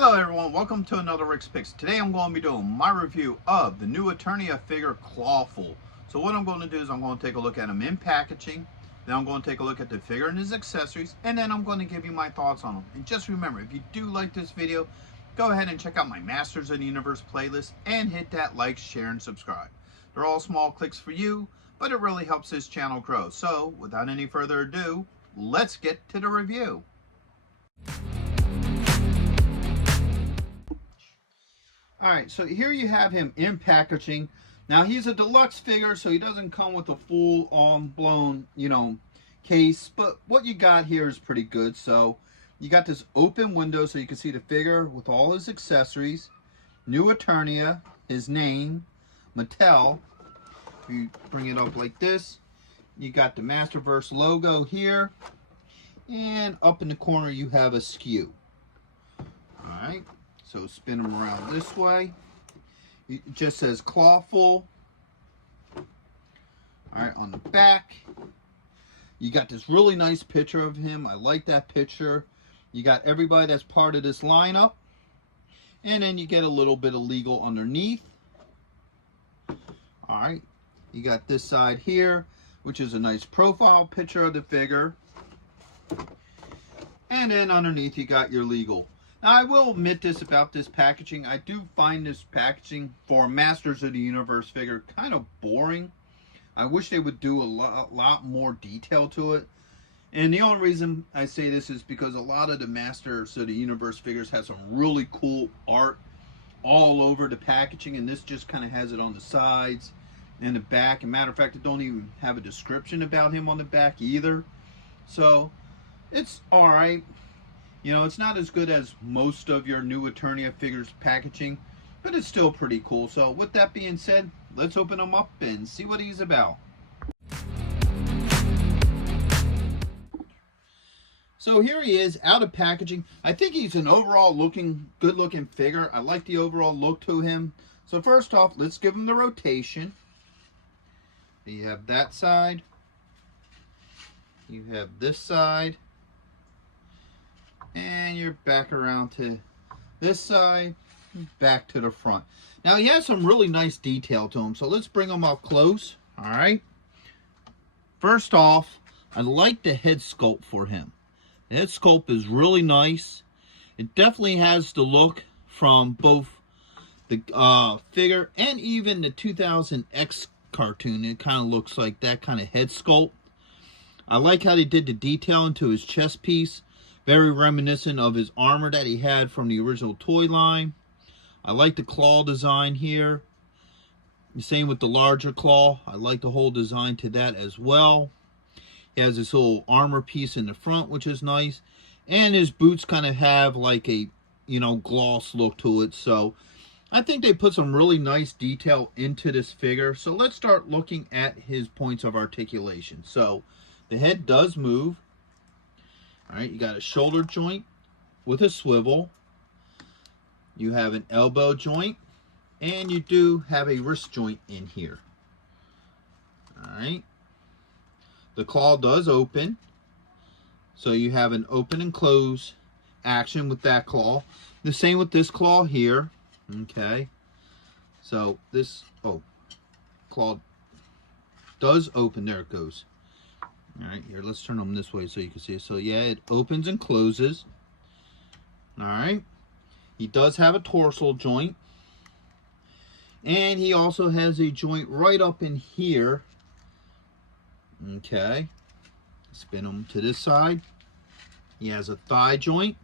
Hello everyone, welcome to another Rick's Picks. Today I'm going to be doing my review of the new Eternia figure Clawful. So what I'm going to do is I'm going to take a look at him in packaging, then I'm going to take a look at the figure and his accessories, and then I'm going to give you my thoughts on him. And just remember, if you do like this video, go ahead and check out my Masters of the Universe playlist and hit that like, share, and subscribe. They're all small clicks for you, but it really helps this channel grow. So without any further ado, let's get to the review. Alright, so here you have him in packaging. Now he's a deluxe figure, so he doesn't come with a full blown, case. But what you got here is pretty good. So you got this open window so you can see the figure with all his accessories. New Eternia, his name, Mattel. You bring it up like this. You got the Masterverse logo here. And up in the corner you have a skew. Alright. So spin them around this way. It just says Clawful. Alright, on the back, you got this really nice picture of him. I like that picture. You got everybody that's part of this lineup. And then you get a little bit of legal underneath. Alright, you got this side here, which is a nice profile picture of the figure. And then underneath you got your legal. Now, I will admit this about this packaging. I do find this packaging for a Masters of the Universe figure kind of boring. I wish they would do a lot more detail to it. And the only reason I say this is because a lot of the Masters of the Universe figures have some really cool art all over the packaging. And this just kind of has it on the sides and the back. As a matter of fact, it don't even have a description about him on the back either. So, it's alright. You know, it's not as good as most of your new Eternia figures packaging, but it's still pretty cool. So with that being said, let's open him up and see what he's about. So here he is out of packaging. I think he's an overall good looking figure. I like the overall look to him. So first off, let's give him the rotation. You have that side. You have this side. And you're back around to this side, back to the front. Now he has some really nice detail to him, so let's bring him up close. All right. First off, I like the head sculpt for him. The head sculpt is really nice. It definitely has the look from both the figure and even the 2000X cartoon. It kind of looks like that kind of head sculpt. I like how they did the detail into his chest piece. Very reminiscent of his armor that he had from the original toy line. I like the claw design here. The same with the larger claw. I like the whole design to that as well. He has this little armor piece in the front, which is nice. And his boots kind of have like a, gloss look to it. So I think they put some really nice detail into this figure. So let's start looking at his points of articulation. So the head does move. Alright, you got a shoulder joint with a swivel. You have an elbow joint. And you do have a wrist joint in here. Alright. The claw does open. So you have an open and close action with that claw. The same with this claw here. Okay. So this, claw does open. There it goes. Alright, here, let's turn them this way so you can see it. So, yeah, it opens and closes. Alright. He does have a torso joint. And he also has a joint right up in here. Okay. Spin him to this side. He has a thigh joint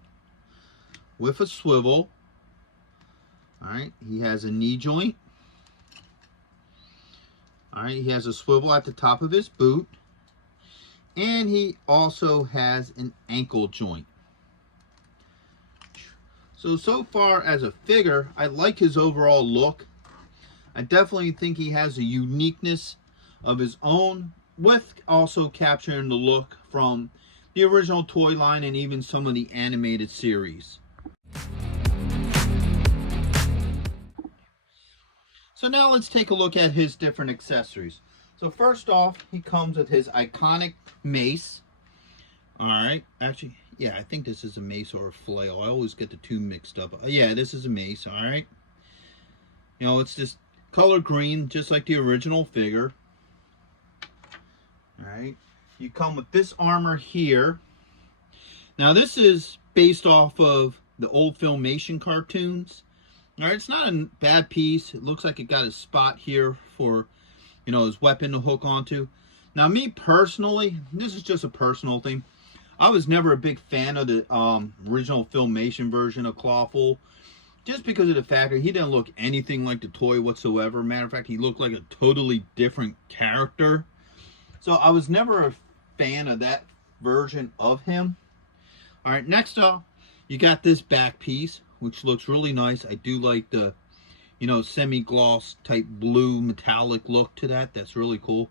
with a swivel. Alright, he has a knee joint. Alright, he has a swivel at the top of his boot. And he also has an ankle joint. So far as a figure, I like his overall look. I definitely think he has a uniqueness of his own, with also capturing the look from the original toy line and even some of the animated series. So now let's take a look at his different accessories. So first off, he comes with his iconic mace. Alright, actually, Yeah, I think this is a mace or a flail. I always get the two mixed up. Yeah, this is a mace, alright? You know, it's this color green, just like the original figure. Alright? You come with this armor here. Now, this is based off of the old Filmation cartoons. Alright, it's not a bad piece. It looks like it got a spot here for, you know, his weapon to hook onto. Now, me personally, this is just a personal thing. I was never a big fan of the original Filmation version of Clawful, just because of the fact that he didn't look anything like the toy whatsoever. Matter of fact, he looked like a totally different character. So I was never a fan of that version of him. All right, next up, you got this back piece, which looks really nice. I do like the, you know, semi-gloss type blue metallic look to that. That's really cool.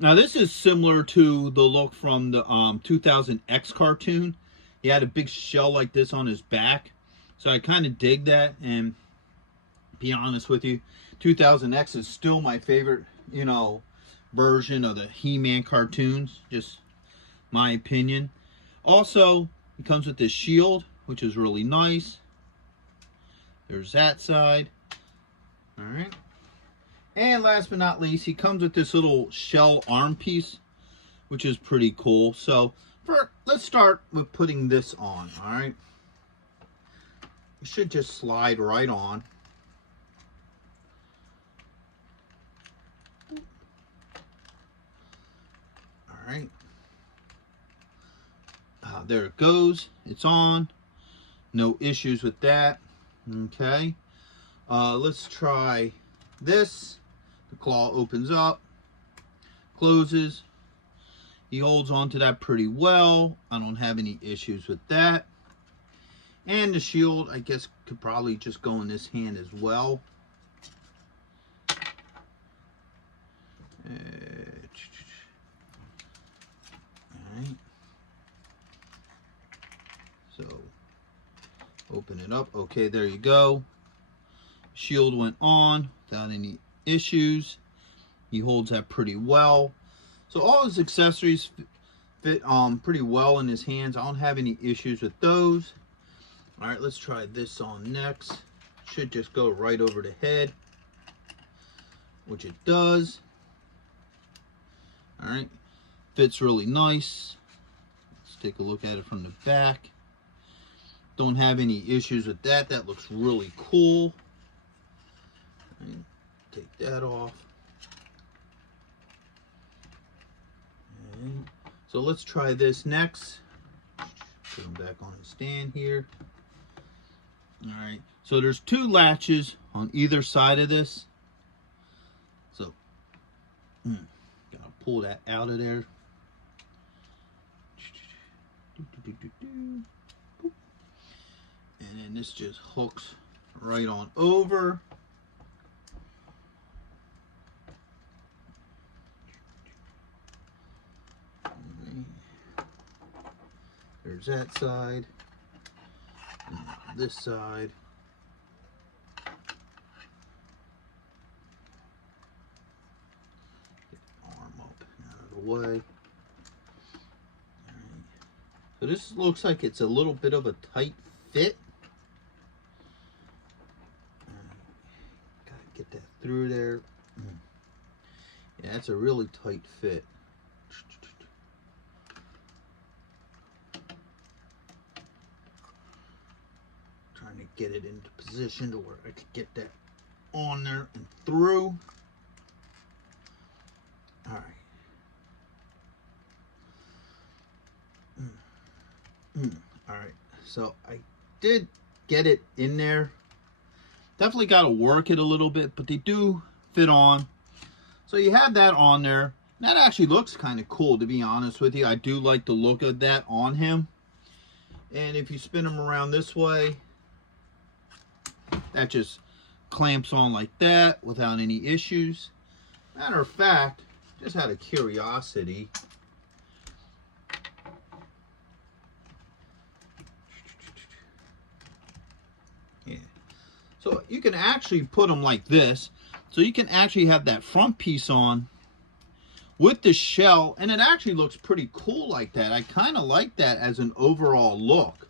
Now, this is similar to the look from the 2000X cartoon. He had a big shell like this on his back. So I kind of dig that. And be honest with you, 2000X is still my favorite, you know, version of the He-Man cartoons. Just my opinion. Also, it comes with this shield, which is really nice. There's that side. All right. And last but not least, he comes with this little shell arm piece, which is pretty cool. So, let's start with putting this on, all right? It should just slide right on. All right. There it goes. It's on. No issues with that. Okay. Let's try this. The claw opens up, closes. He holds on to that pretty well. I don't have any issues with that. And the shield, I guess, could probably just go in this hand as well. Alright. So, open it up. Okay, there you go. Shield went on without any issues. He holds that pretty well. So all his accessories fit pretty well in his hands. I don't have any issues with those. All right, let's try this on next. Should just go right over the head, which it does. All right, fits really nice. Let's take a look at it from the back. Don't have any issues with that. That looks really cool. Take that off. Okay. So let's try this next. Put him back on his stand here. Alright, so there's two latches on either side of this. So, gotta pull that out of there. And then this just hooks right on over. There's that side, and this side. Get the arm up and out of the way. All right. So this looks like it's a little bit of a tight fit. Gotta get that through there. Yeah, that's a really tight fit. Trying to get it into position to where I could get that on there and through. All right. All right. So I did get it in there. Definitely got to work it a little bit, but they do fit on. So you have that on there. That actually looks kind of cool, to be honest with you. I do like the look of that on him. And if you spin him around this way, that just clamps on like that without any issues. Matter of fact, just out of curiosity, yeah. So you can actually put them like this. So you can actually have that front piece on with the shell, and it actually looks pretty cool like that. I kind of like that as an overall look.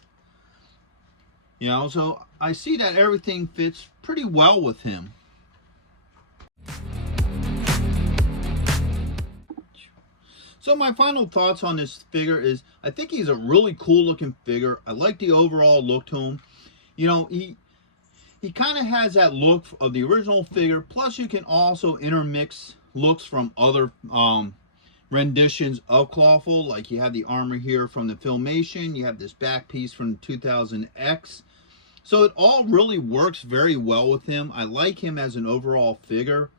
You know, so I see that everything fits pretty well with him. So my final thoughts on this figure is, I think he's a really cool looking figure. I like the overall look to him. You know, he kind of has that look of the original figure, plus you can also intermix looks from other renditions of Clawful. Like you have the armor here from the Filmation, you have this back piece from 2000X. So it all really works very well with him. I like him as an overall figure.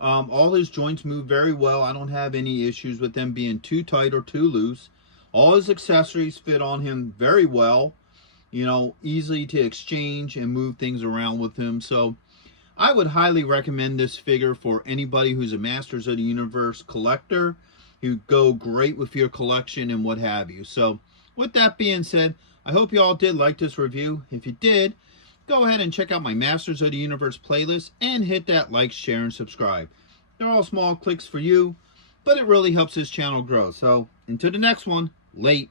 All his joints move very well. I don't have any issues with them being too tight or too loose. All his accessories fit on him very well. You know, easy to exchange and move things around with him. So I would highly recommend this figure for anybody who's a Masters of the Universe collector. He would go great with your collection and what have you. So with that being said, I hope you all did like this review. If you did, go ahead and check out my Masters of the Universe playlist and hit that like, share, and subscribe. They're all small clicks for you, but it really helps this channel grow. So until the next one, late.